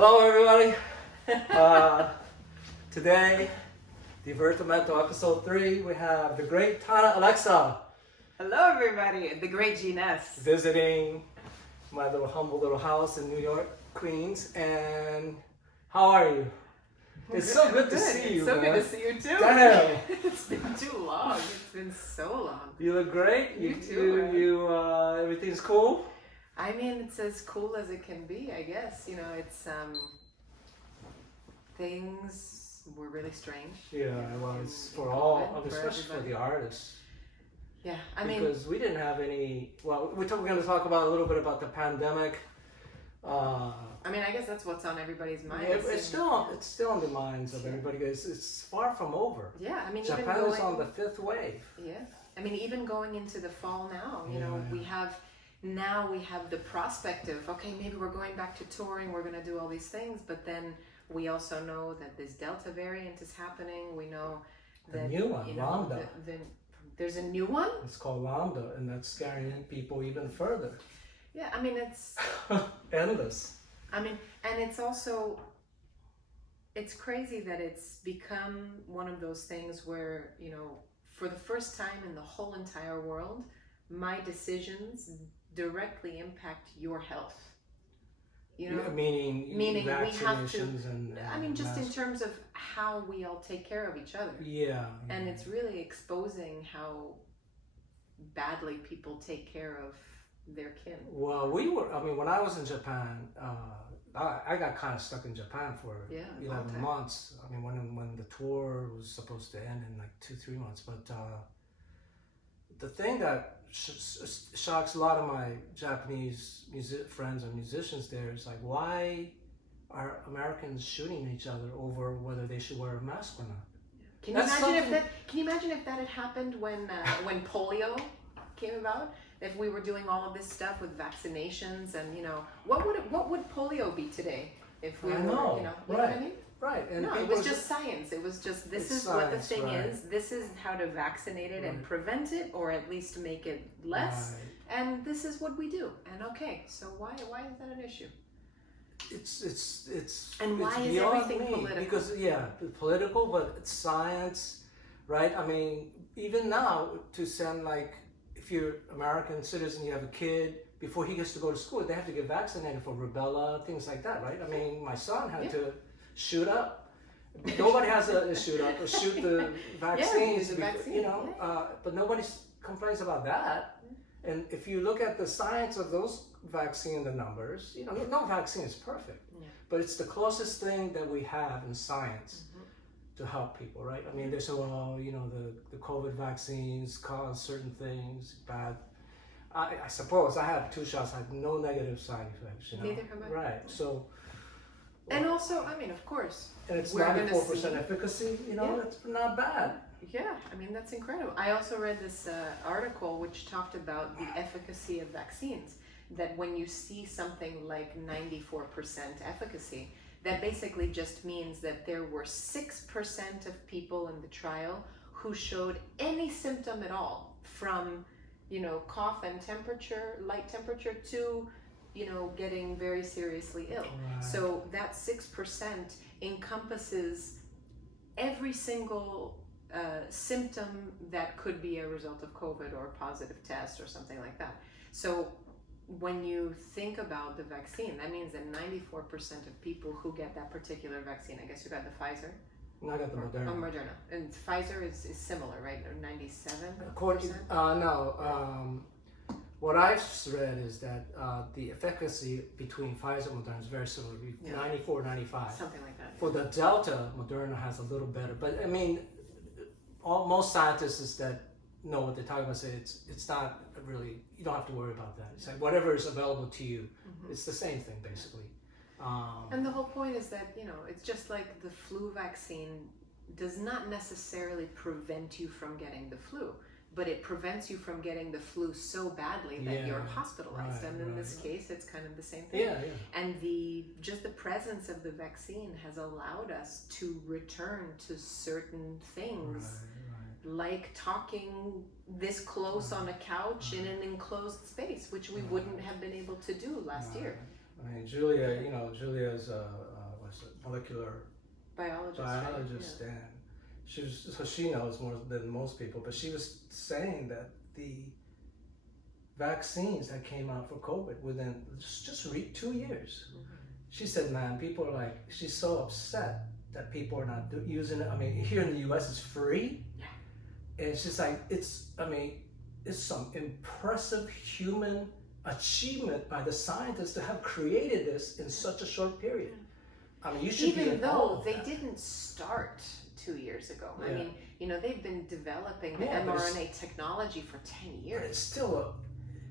Hello, everybody. Today, Divertimento episode 3, we have the great Thana Alexa Hello, everybody. The great Gene Ess. visiting my humble little house in New York, Queens. And how are you? It's so good to see you, It's so man. good to see you too. Damn. It's been too long. It's been so long. You look great. You too, man. Everything's cool. I mean, it's as cool as it can be, I guess. You know, it's things were really strange. Yeah, well, it's for in all, COVID, especially for everybody. the artists. Yeah, I mean, Because we didn't have any. Well, we're going to talk about a little bit about the pandemic. I guess that's what's on everybody's mind. Yeah, it's still on the minds of everybody. It's far from over. Yeah, I mean, Japan even is on the 5th wave. Yeah, I mean, even going into the fall now, you know, Yeah. we have the prospect of, okay, maybe we're going back to touring, we're going to do all these things, but then we also know that this Delta variant is happening. We know The that new one, you know, Lambda. there's a new one. It's called Lambda, and that's scaring people even further. Yeah, I mean, it's Endless. and it's also, it's crazy that it's become one of those things where, you know, for the first time in the whole entire world, my decisions directly impact your health. You know, meaning we have to. vaccinations and Just in masks. terms of how we all take care of each other. Yeah. And it's really exposing how badly people take care of their kin. Well, when I was in Japan, I got kind of stuck in Japan for 11 months. I mean, when the tour was supposed to end in like 2-3 months. But the thing that shocks a lot of my Japanese friends and musicians there is like, why are Americans shooting each other over whether they should wear a mask or not? Can you imagine if that had happened when polio came about? If we were doing all of this stuff with vaccinations and, you know, what would polio be today if we were, you know what I mean? Right. And no, it was just science. It was just, this is what the thing is. This is how to vaccinate it and prevent it, or at least make it less. Right. And this is what we do. And okay, so why is that an issue? And why is everything political? Because political, but it's science, right? I mean, even now to send, like, if you're American citizen, you have a kid, before he gets to go to school, they have to get vaccinated for rubella, things like that, right? I mean, my son had to shoot up. Nobody has to shoot up or shoot the vaccines, you know, but nobody complains about that. And if you look at the science of those vaccine, the numbers, you know, no vaccine is perfect, but it's the closest thing that we have in science to help people, right? I mean, they say, well, you know, the COVID vaccines cause certain things bad. I suppose I had 2 shots, I had no negative side effects, you know. Neither have I. Right, so. And also, I mean, of course. And it's we're 94% efficacy, you know, it's not bad. Yeah, I mean, that's incredible. I also read this article which talked about the efficacy of vaccines, that when you see something like 94% efficacy, that basically just means that there were 6% of people in the trial who showed any symptom at all, from, you know, cough and temperature, light temperature, to, you know, getting very seriously ill. Right. So that 6% encompasses every single symptom that could be a result of COVID or a positive test or something like that. So when you think about the vaccine, that means that 94% of people who get that particular vaccine, I guess you got the Pfizer? No, I got the Moderna. Oh, Moderna. And Pfizer is similar, right? 97%? What I've read is that the efficacy between Pfizer and Moderna is very similar, 94, 95. Something like that. For the Delta, Moderna has a little better. But I mean, most scientists that know what they're talking about say it's not really, you don't have to worry about that. It's like whatever is available to you, it's the same thing basically. And the whole point is that, you know, it's just like the flu vaccine does not necessarily prevent you from getting the flu, but it prevents you from getting the flu so badly that you're hospitalized. And in this case, it's kind of the same thing. And just the presence of the vaccine has allowed us to return to certain things, like talking this close on a couch in an enclosed space, which we wouldn't have been able to do last year. I mean, Julia, Julia's a molecular biologist, and she knows more than most people, but she was saying that the vaccines that came out for COVID within just 2 years. She said, man, people are like, she's so upset that people are not using it. I mean, here in the US it's free. And she's like, it's some impressive human achievement by the scientists to have created this in such a short period. I mean, you should even though they didn't start 2 years ago. I mean, they've been developing the mRNA technology for 10 years. But it's still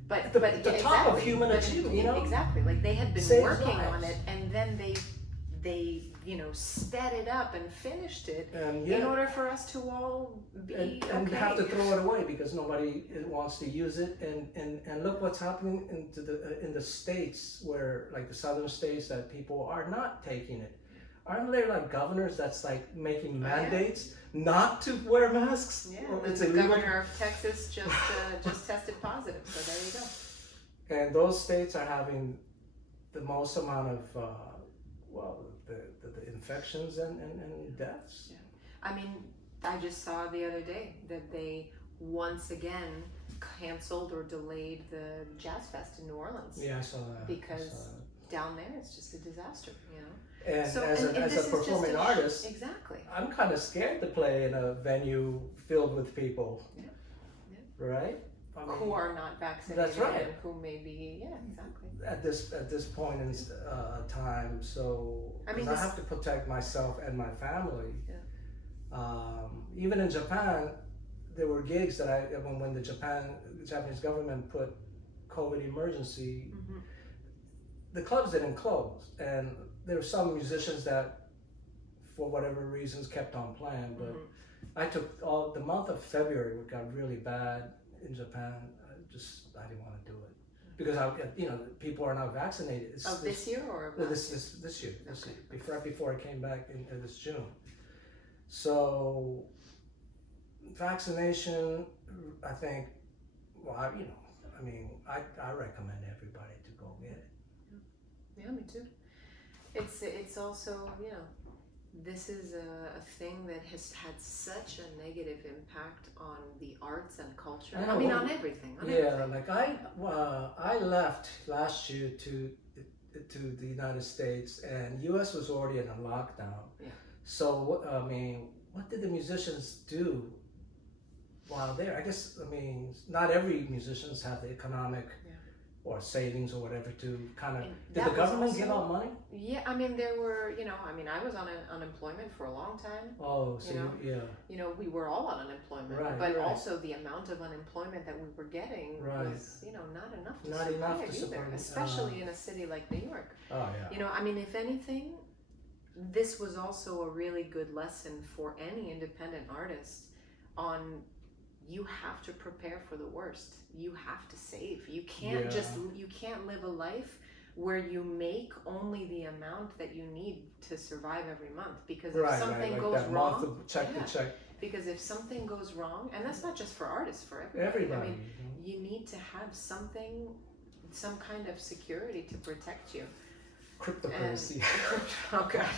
but the top of human achievement, Exactly. Like they had been working on it, and then they sped it up and finished it in order for us to all be and have to throw it away because nobody wants to use it. And look what's happening in the states where, like the southern states, that people are not taking it. Aren't there like governors that's like making mandates not to wear masks? Yeah, it's the illegal. governor of Texas just tested positive, so there you go. And those states are having the most amount of the infections and deaths. Yeah. I mean, I just saw the other day that they once again canceled or delayed the Jazz Fest in New Orleans. Yeah, I saw that. Because down there it's just a disaster, And so, as a performing artist, exactly, I'm kind of scared to play in a venue filled with people, right? I mean, who are not vaccinated. That's right. And who may be, exactly. At this point in time, so I mean, I have to protect myself and my family. Even in Japan, there were gigs that when the Japanese government put COVID emergency, the clubs didn't close, and there were some musicians that, for whatever reasons, kept on playing. But I took the month of February, it got really bad in Japan. I didn't want to do it because people are not vaccinated. This year or this year? Before I came back in this June. So vaccination, I think. Well, I recommend everybody to go get it. Yeah, me too. It's also, this is a thing that has had such a negative impact on the arts and culture. I mean, on everything. Like I left last year to the United States, and U.S. was already in a lockdown. Yeah. So what did the musicians do while there? I guess not every musicians have the economic or savings or whatever to kind of. Did the government give out money? Yeah, there were, I was on unemployment for a long time. Oh, so we were all on unemployment, but also the amount of unemployment that we were getting was, not enough to survive either, especially in a city like New York. Oh yeah. If anything, this was also a really good lesson for any independent artist on. You have to prepare for the worst. You have to save. You can't you can't live a life where you make only the amount that you need to survive every month. Because if something goes wrong, because if something goes wrong, and that's not just for artists, for everybody. You need to have some kind of security to protect you. Cryptocurrency. Oh God.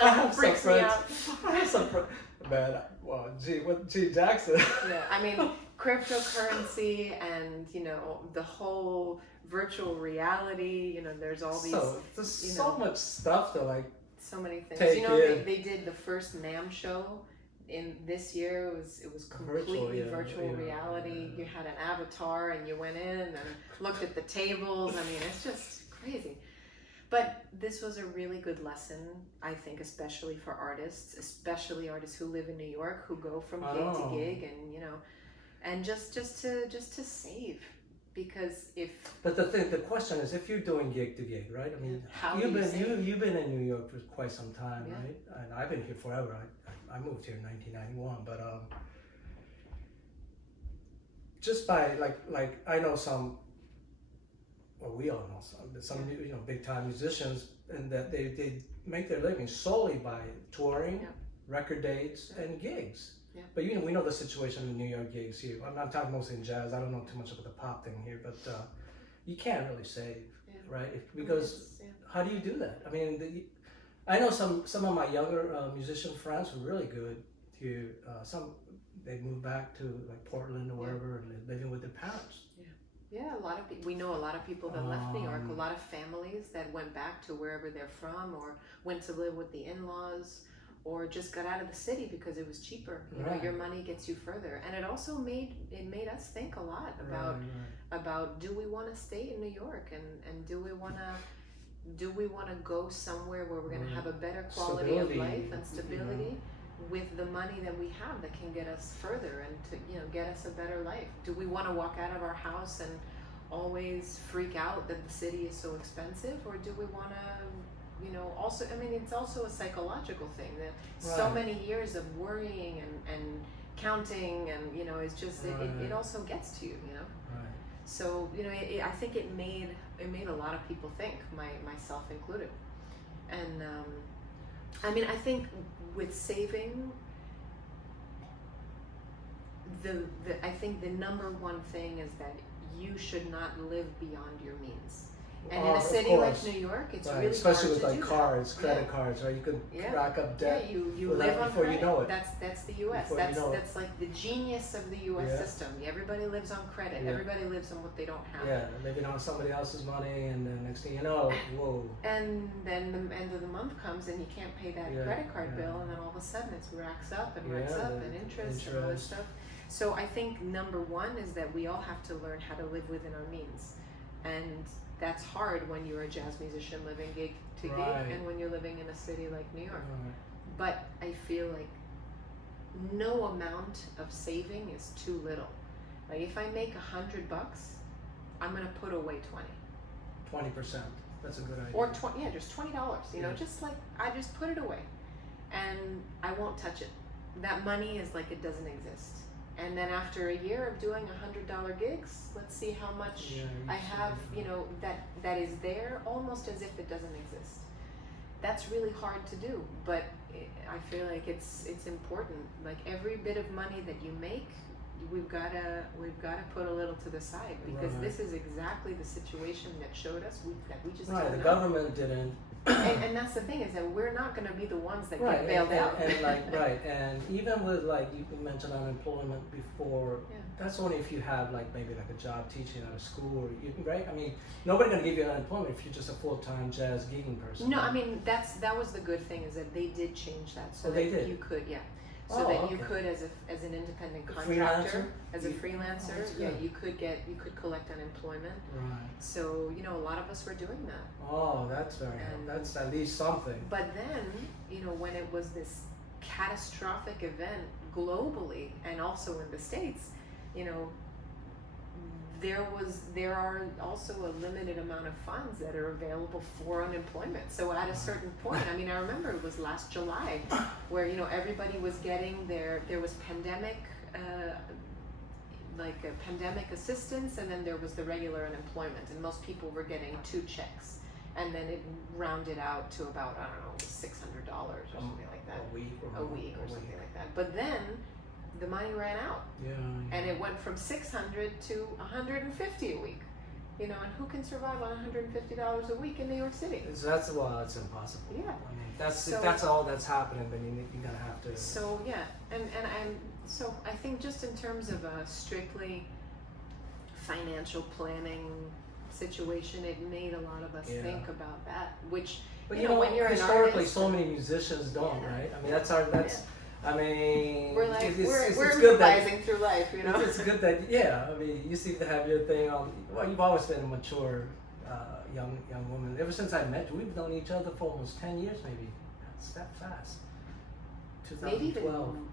That freaks me out. I have some man, Gene Jackson. Cryptocurrency and the whole virtual reality. There's all these. There's so much stuff to like. So many things. They did the first NAMM show in this year. It was completely virtual reality. You had an avatar and you went in and looked at the tables. It's just crazy. But this was a really good lesson, I think, especially for artists, especially artists who live in New York, who go from gig to gig, and just to save, because if. But the question is, if you're doing gig to gig, right? You've been in New York for quite some time, right? And I've been here forever. I moved here in 1991, but just by like I know some. Well, we all know some big time musicians, and that they make their living solely by touring, record dates, and gigs. Yeah. But we know the situation in New York gigs here. I'm talking mostly in jazz. I don't know too much about the pop thing here, but you can't really save, Yeah. right? Because how do you do that? I mean, I know some of my younger musician friends who are really good here. Some they moved back to like Portland or wherever, and they're living with their parents. Yeah, a lot of we know a lot of people that left New York. A lot of families that went back to wherever they're from, or went to live with the in-laws, or just got out of the city because it was cheaper. You know, your money gets you further, and it also made us think a lot about do we want to stay in New York, and do we want to go somewhere where we're going to have a better quality of life and stability. With the money that we have that can get us further and to get us a better life. Do we want to walk out of our house and always freak out that the city is so expensive, or do we want to also, I mean, it's also a psychological thing that so many years of worrying and counting and it's just it also gets to you. So I think it made a lot of people think, myself included. And I mean, I think with saving, I think the number one thing is that you should not live beyond your means. And in a city like New York, it's really especially hard with to like do cards, that. credit cards, right? You could rack up debt. Yeah, you live on before credit. you know it. That's the U.S. That's like the genius of the U.S. system. Everybody lives on credit. Everybody lives on what they don't have. Yeah, living on somebody else's money, and then next thing you know, whoa. And then the end of the month comes, and you can't pay that credit card bill, and then all of a sudden it racks up and and interest and all this stuff. So I think number one is that we all have to learn how to live within our means, and that's hard when you're a jazz musician living gig to gig, and when you're living in a city like New York. But I feel like no amount of saving is too little. Like if I make $100, I'm gonna put away 20%. That's a good idea. Or just $20. Just like I just put it away, and I won't touch it. That money is like it doesn't exist. And then after a year of doing $100 gigs, let's see how much I have, that is there, almost as if it doesn't exist. That's really hard to do, but I feel like it's important. Like every bit of money that you make, we've got to put a little to the side, because this is exactly the situation that showed us that we just don't the know. government didn't. And that's the thing, is that we're not going to be the ones that get bailed out. And even with like you mentioned unemployment before, that's only if you have like maybe like a job teaching at a school, or I mean, nobody's going to give you unemployment if you're just a full-time jazz gigging person. No, I mean that was the good thing, is that they did change that, so that you could you could as an independent contractor, as a freelancer, you could collect unemployment. Right. So a lot of us were doing that. Oh, that's very helpful. That's at least something. But then when it was this catastrophic event globally and also in the States, there are also a limited amount of funds that are available for unemployment. So at a certain point, I mean, I remember it was last July where everybody was getting there was pandemic pandemic assistance, and then there was the regular unemployment, and most people were getting 2 checks, and then it rounded out to about, I don't know, $600 or something like that. A week or something like that. But then the money ran out, and it went from $600 to $150 a week. And who can survive on $150 a week in New York City? That's impossible. Yeah. I mean, if that's all that's happening, then you're gonna have to. So so I think just in terms of a strictly financial planning situation, it made a lot of us think about that. Which, but when you're historically, an artist, so many musicians don't, right? I mean, I mean, we're like it's we're good improvising through life, It's good that I mean, you seem to have your thing on. Well, you've always been a mature young woman. Ever since I met you, we've known each other for almost 10 years, maybe. That's that fast. 2012. Maybe even,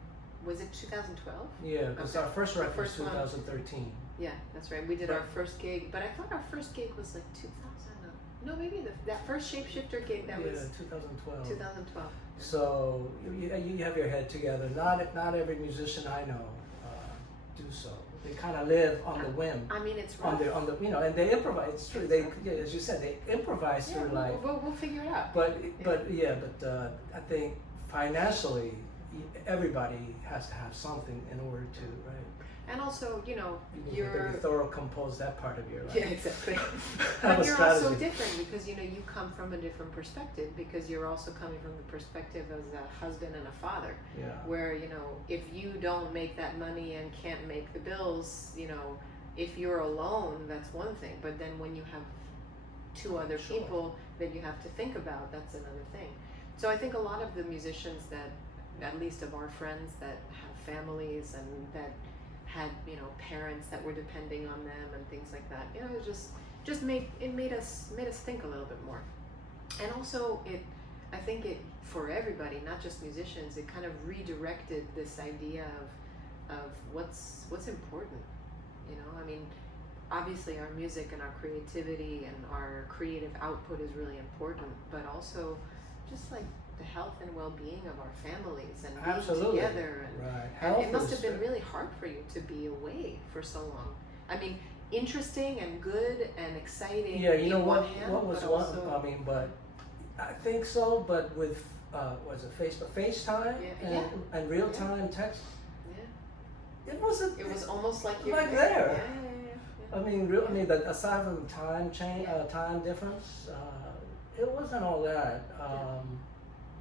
was it 2012? Yeah, because our first record was 2013. Yeah, that's right. We did our first gig, but I thought our first gig was like 2000. No, maybe that first Shapeshifter gig was 2012. 2012. So you have your head together. Not every musician I know do so. They kind of live on the whim. I mean, it's rough. on the and they improvise. It's true. They as you said, they improvise through life. We'll figure it out. But I think financially, everybody has to have something in order to, right? And also, you know, You have to thorough compose that part of your life. Yeah, exactly. Have But a you're strategy. also different because, you know, you come from a different perspective because you're also coming from the perspective as a husband and a father. Yeah. Where, you know, if you don't make that money and can't make the bills, you know, if you're alone, that's one thing. But then when you have two other Sure. people that you have to think about, that's another thing. So I think a lot of the musicians that, at least of our friends that have families and that had, you know, parents that were depending on them and things like that, you know, it just made us think a little bit more. And also I think it for everybody, not just musicians, it kind of redirected this idea of what's important. You know, I mean, obviously our music and our creativity and our creative output is really important, but also just like the health and well-being of our families and being Absolutely. together. And, Right. and Health it must is- have been really hard for you to be away for so long. I mean, interesting and good and exciting. Yeah, you know in what? one hand, What was but one? also, I mean, but I think so. But with was it FaceTime Yeah. and real time text? yeah, It wasn't. it was almost like you're Like there. Yeah. I mean, I mean, that aside from the time change, time difference, it wasn't all that.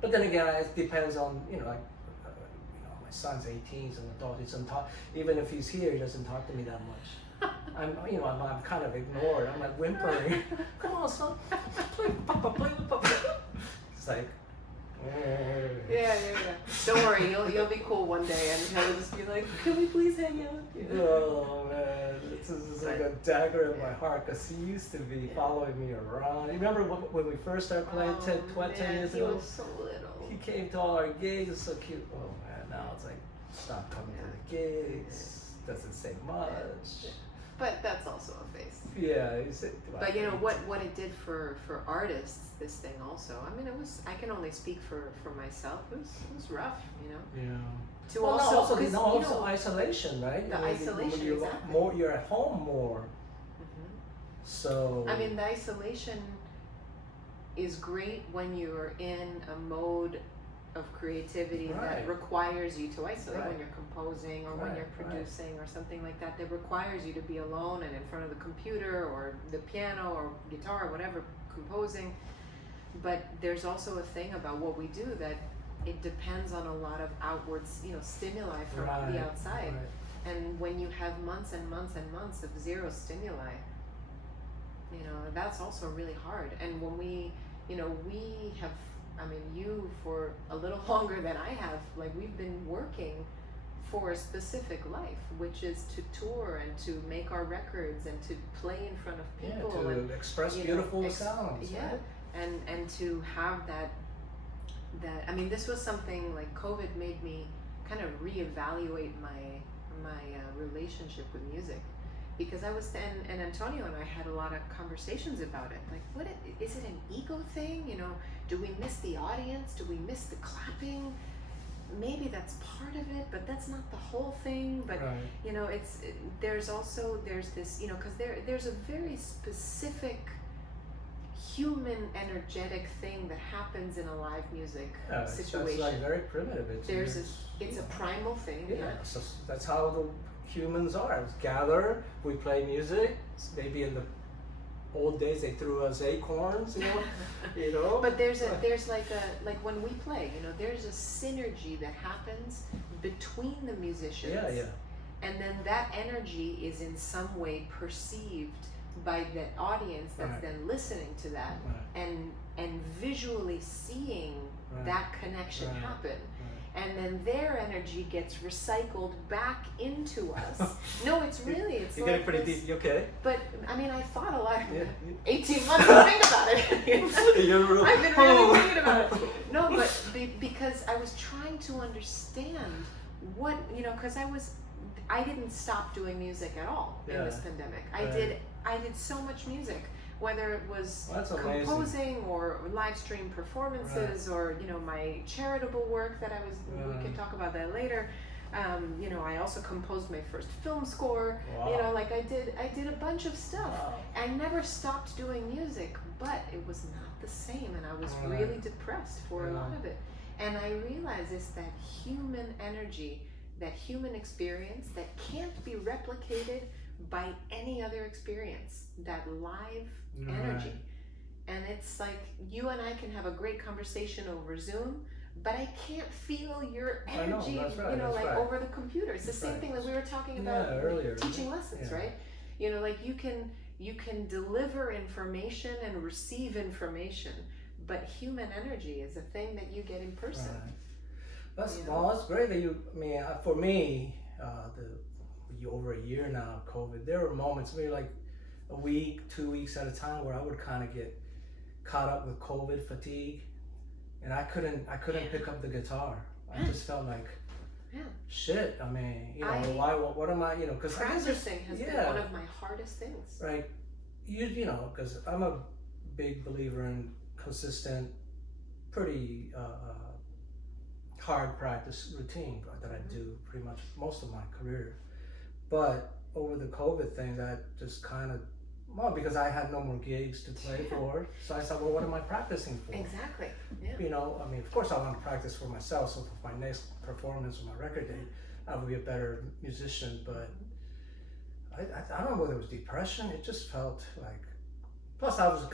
But then again, it depends on like my son's 18, he's an adult. He doesn't talk. Even if he's here, he doesn't talk to me that much. I'm kind of ignored. I'm like whimpering. Come on, son, play, papa, play with papa. It's like. Yeah. Don't worry, you'll be cool one day, and he'll just be like, "Can we please hang out?" Oh man, this is like a dagger in my heart because he used to be following me around. You remember when we first started playing 10 years he ago? was so little. He came to all our gigs. It's so cute. Oh man, now it's like stop coming to the gigs. Doesn't say much. But that's also a phase. Yeah, But you know what it did for artists, this thing also. I mean, I can only speak for myself. It was rough, you know. Yeah. To Well, also, there's 'cause, also you know, isolation, right? the isolation, you're exactly. You're at home more. Mhm. So. I mean, the isolation is great when you're in a mode of creativity that Right. requires you to isolate, Right. when you're composing or when Right, you're right. producing or something like that requires you to be alone and in front of the computer or the piano or guitar or whatever, composing. But there's also a thing about what we do that it depends on a lot of outward, stimuli from the outside. Right. And when you have months and months and months of zero stimuli, that's also really hard. And when we have, you for a little longer than I have, like we've been working for a specific life, which is to tour and to make our records and to play in front of people. Yeah, to and, express beautiful sounds. Yeah, right? and to have that, this was something like COVID made me kind of reevaluate my relationship with music, because I was and Antonio and I had a lot of conversations about it. Like, is it an ego thing? Do we miss the audience? Do we miss the clapping? Maybe that's part of it, but that's not the whole thing. But right. There's this, because there's a very specific human energetic thing that happens in a live music situation. It's like very primitive. It's a primal thing. Yeah, so that's how the humans are. Gather, we play music. Maybe in the old days they threw us acorns, But there's like when we play, there's a synergy that happens between the musicians. Yeah. And then that energy is in some way perceived by the audience that's then listening to that and visually seeing that connection happen. And then their energy gets recycled back into us. No, it's really, You're getting pretty deep. You okay? But I thought a lot. 18 months to think about it. I've been really thinking about it. No, but because I was trying to understand what, because I didn't stop doing music at all in this pandemic. I did so much music, whether it was composing or live stream performances or my charitable work that I was. We can talk about that later. I also composed my first film score. Wow. I did a bunch of stuff. Wow. I never stopped doing music, but it was not the same, and I was really depressed for a lot of it. And I realize it's that human energy, that human experience that can't be replicated by any other experience, that live energy. And it's like you and I can have a great conversation over Zoom, but I can't feel your energy, over the computer. It's the same thing that we were talking about earlier, teaching lessons, right? You know, like you can deliver information and receive information, but human energy is a thing that you get in person. That's great that you. I mean, for me, over a year now of COVID, there were moments, maybe like a week, 2 weeks at a time, where I would kind of get caught up with COVID fatigue, and I couldn't pick up the guitar. I just felt like, shit. I mean, what am I? You know, because practicing has been one of my hardest things. Right. You know, because I'm a big believer in consistent, pretty hard practice routine that I do pretty much most of my career. But over the COVID thing, that just kind of, because I had no more gigs to play for, so I said, well, what am I practicing for? Exactly. Yeah. You know, I mean, of course I want to practice for myself, so for my next performance or my record date, I would be a better musician, but I don't know whether it was depression, it just felt like, plus I was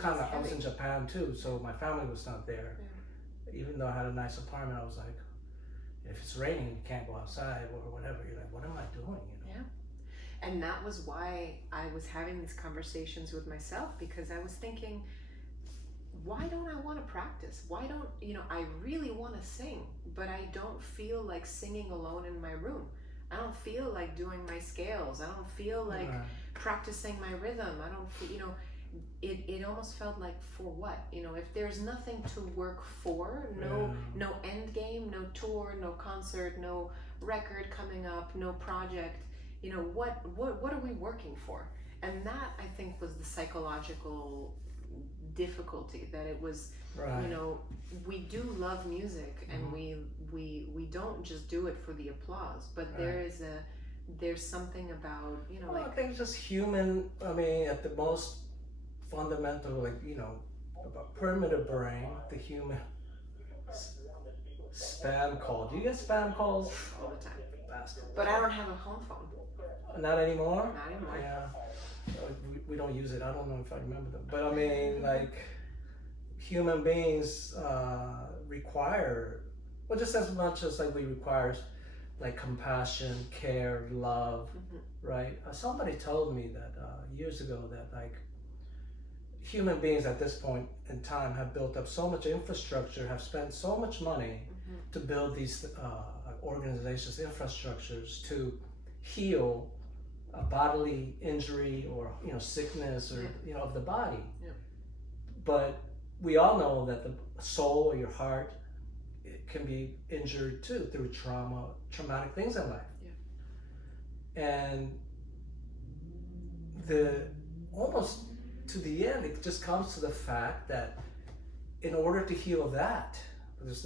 in Japan too, so my family was not there. Even though I had a nice apartment, I was like, if it's raining, you can't go outside or whatever, you're like, what am I doing, you know? Yeah. And that was why I was having these conversations with myself, because I was thinking, why don't I want to practice? Why don't, I really want to sing, but I don't feel like singing alone in my room. I don't feel like doing my scales. I don't feel like practicing my rhythm. I don't feel, it almost felt like, for what? If there's nothing to work for, no end game, no tour, no concert, no record coming up, no project, what are we working for? And that, I think, was the psychological difficulty, that it was, we do love music, and we don't just do it for the applause, but there's something about, I think it's just human, I mean, at the most fundamental, about primitive brain, the human spam call. Do you get spam calls? All the time. But I don't have a home phone. Not anymore? Not anymore. Yeah. We don't use it. I don't know if I remember them. But I mean, like, human beings require, well, just as much as like we require like compassion, care, love, right? Somebody told me that years ago that like human beings at this point in time have built up so much infrastructure, have spent so much money to build these organizations, infrastructures to heal a bodily injury or sickness or of the body. But we all know that the soul or your heart, it can be injured too through traumatic things in life. And almost to the end, it just comes to the fact that in order to heal that, there's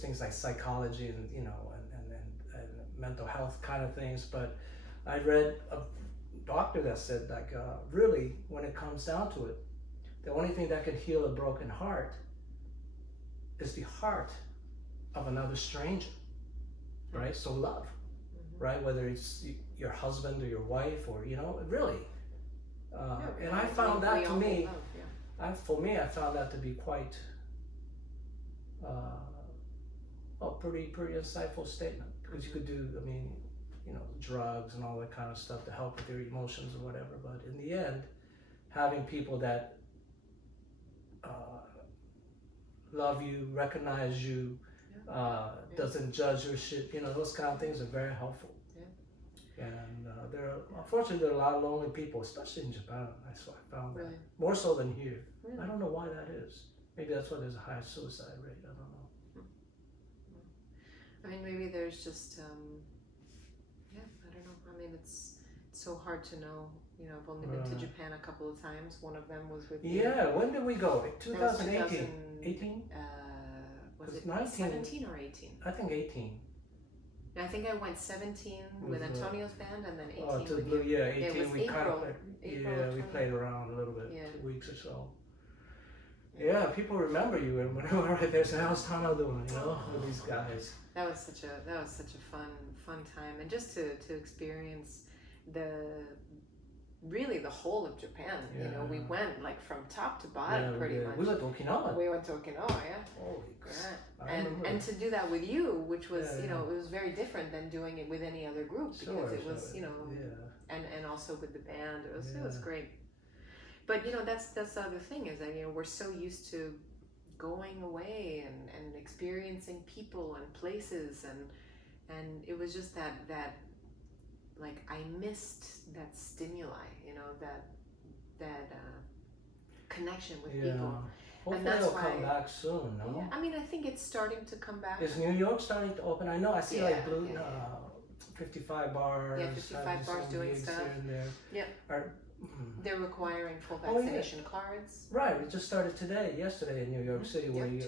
things like psychology and and mental health kind of things, but I read a doctor that said really, when it comes down to it, the only thing that can heal a broken heart is the heart of another stranger, right? So love, right? Whether it's your husband or your wife or really. And I found that to me, I found that to be quite a pretty insightful statement, because you could do, drugs and all that kind of stuff to help with your emotions or whatever, but in the end, having people that love you, recognize you, doesn't judge your shit, those kind of things are very helpful. And unfortunately, there are a lot of lonely people, especially in Japan. I found that more so than here. I don't know why that is. Maybe that's why there's a high suicide rate. I don't know. I mean, maybe there's just, I don't know. I mean, it's so hard to know. I've only been to Japan a couple of times. One of them was with you. Yeah, when did we go? 2018? 18? Was it 19? 17 or 18? I think 18. I think I went 17 with Antonio's band, and then 18 with you. Yeah, 18 it was we April, kind of played, we played around a little bit, 2 weeks or so. Yeah, people remember you, and when we're right there, say, "How's Thana doing?" You know, with these guys. That was such a fun time, and just to experience really the whole of Japan. Yeah. You know, we went like from top to bottom pretty much. We went to Okinawa. We went to Okinawa, yeah. Holy Yeah. And to do that with you, which was you know, it was very different than doing it with any other group because it was you know, and also with the band, it was great. But you know, that's the other thing is that you know we're so used to going away and experiencing people and places and it was just that like I missed that stimuli, you know, that connection with people. Hopefully and that's it'll why, come back soon, no? Yeah, I mean, I think it's starting to come back. Is New York starting to open? I know I see like 55 bars. Yeah, 55 bars doing stuff. Here and there. Yeah. They're requiring full vaccination cards. Right, it just started yesterday in New York City. Where you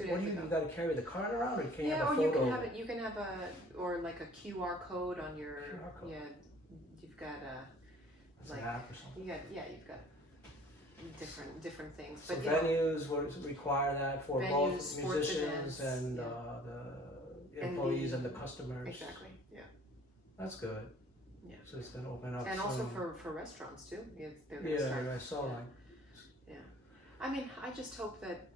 got to carry the card around, or can you have a photo? You can have or like a QR code on your you've got an app or something. You've got different things. So but venues require that for both musicians events, and the employees and the customers. Exactly. Yeah. That's good. Yeah. So it's going to open up. And also for restaurants too. They're going to start. I saw that. Yeah. I mean, I just hope that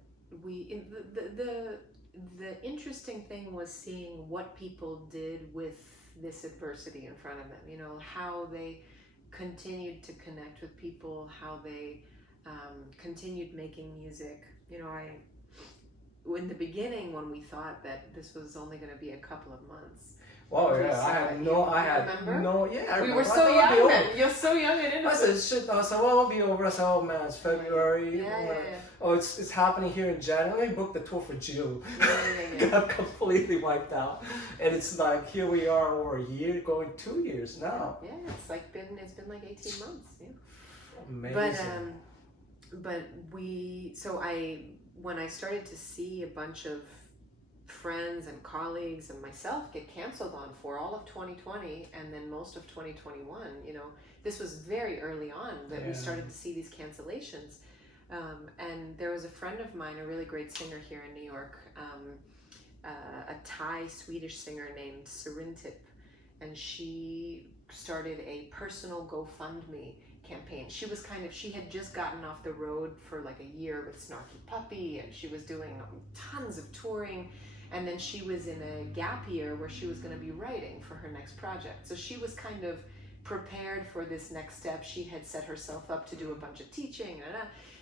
the interesting thing was seeing what people did with this adversity in front of them. You know, how they continued to connect with people, how they continued making music. You know, in the beginning when we thought that this was only going to be a couple of months. Oh yeah, I had no. Yeah, we were so young then. You're so young and innocent. I said, shit. I said, well, it'll be over. I said, oh man, it's February. Yeah. Oh, it's happening here in January. Let me book the tour for June. Got completely wiped out, and it's like here we are over a year, going 2 years now. Yeah, it's been like 18 months. Yeah. Amazing. But when I started to see a bunch of friends and colleagues and myself get canceled on for all of 2020 and then most of 2021, you know, this was very early on that we started to see these cancellations. And there was a friend of mine, a really great singer here in New York, a Thai Swedish singer named Surintip, and she started a personal GoFundMe campaign. She had just gotten off the road for like a year with Snarky Puppy, and she was doing tons of touring. And then she was in a gap year where she was going to be writing for her next project. So she was kind of prepared for this next step. She had set herself up to do a bunch of teaching.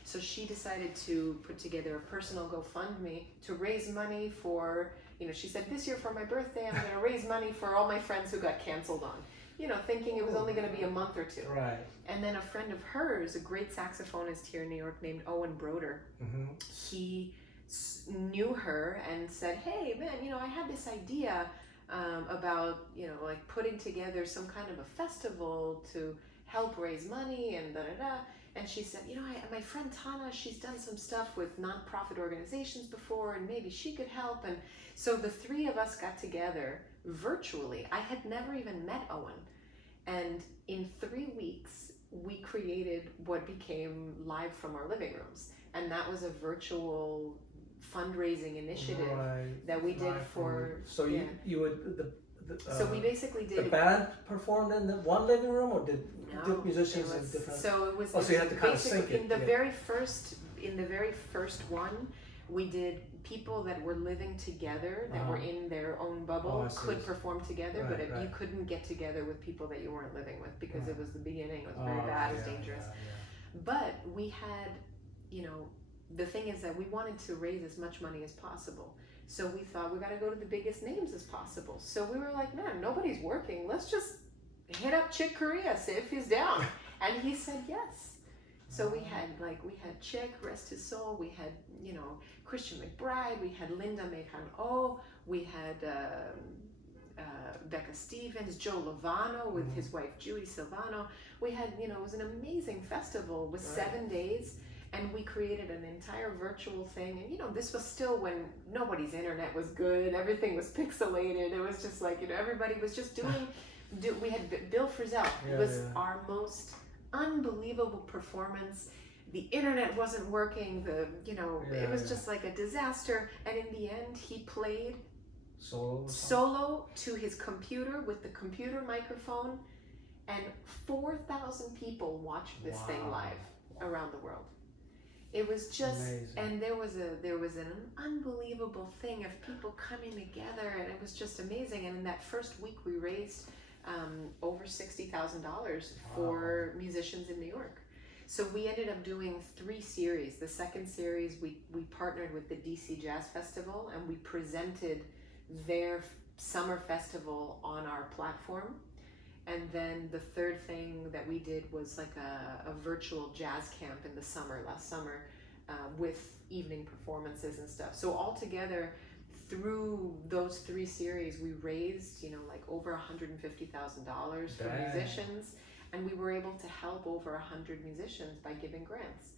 So she decided to put together a personal GoFundMe to raise money for, you know, she said, this year for my birthday, I'm going to raise money for all my friends who got canceled on. You know, thinking it was only going to be a month or two. Right. And then a friend of hers, a great saxophonist here in New York named Owen Broder, he knew her and said, hey man, you know, I had this idea about, you know, like putting together some kind of a festival to help raise money and and she said, you know, my friend Thana, she's done some stuff with nonprofit organizations before and maybe she could help. And so the three of us got together virtually. I had never even met Owen, and in 3 weeks we created what became Live from Our Living Rooms, and that was a virtual fundraising initiative that we did for. So you would so we basically did. The band performed in the one living room, or did musicians in different? So it was. Oh, so you had to kind of sync it. In the very first one, we did people that were living together, that were in their own bubble, could perform together, but you couldn't get together with people that you weren't living with because it was the beginning. It was very bad. It was dangerous. But we had, you know. The thing is that we wanted to raise as much money as possible. So we thought we got to go to the biggest names as possible. So we were like, man, nobody's working. Let's just hit up Chick Corea, see if he's down. And he said yes. So we had Chick, rest his soul. We had, you know, Christian McBride. We had Linda Mekan-O. We had Becca Stevens, Joe Lovano with his wife Judy Silvano. We had, you know, it was an amazing festival with 7 days. And we created an entire virtual thing. And, you know, this was still when nobody's internet was good. Everything was pixelated. It was just like, you know, everybody was just doing. We had Bill Frisell. It was our most unbelievable performance. the internet wasn't working, it was just like a disaster. And in the end, he played solo to his computer with the computer microphone, and 4,000 people watched this thing live around the world. It was just amazing. And there was an unbelievable thing of people coming together, and it was just amazing. And in that first week, we raised over $60,000 for musicians in New York. So we ended up doing 3 series. The second series, we partnered with the DC Jazz Festival, and we presented their summer festival on our platform. And then the third thing that we did was like a virtual jazz camp in the summer, last summer, with evening performances and stuff. So altogether, through those 3 series, we raised, like over $150,000 for musicians, and we were able to help over 100 musicians by giving grants.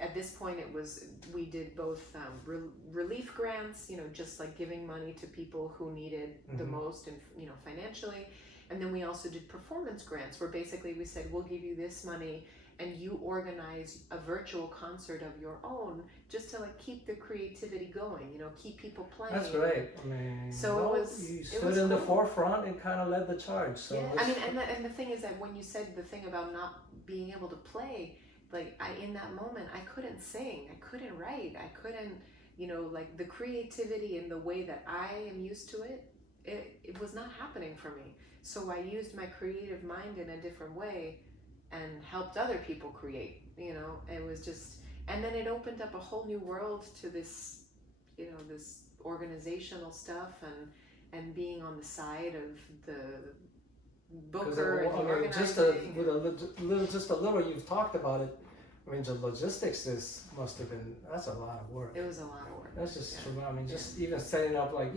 At this point, we did both relief grants, just like giving money to people who needed the most, and financially. And then we also did performance grants, where basically we said, we'll give you this money and you organize a virtual concert of your own, just to like keep the creativity going, keep people playing. That's great. I mean, so you stood in the forefront and kind of led the charge. So yeah, I mean, and the thing is that when you said the thing about not being able to play, like in that moment, I couldn't sing, I couldn't write, I couldn't, like the creativity and the way that I am used to it was not happening for me. So I used my creative mind in a different way and helped other people create, it was just, and then it opened up a whole new world to this, this organizational stuff and being on the side of the booker and the organizing. Just a little, you've talked about it. I mean, the logistics that's a lot of work. It was a lot of work. That's just, I mean, just even setting up like,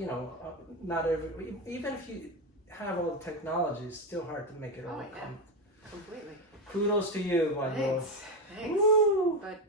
not even if you have all the technology, it's still hard to make it all come. Completely. Kudos to you, my lord. Thanks. Woo! But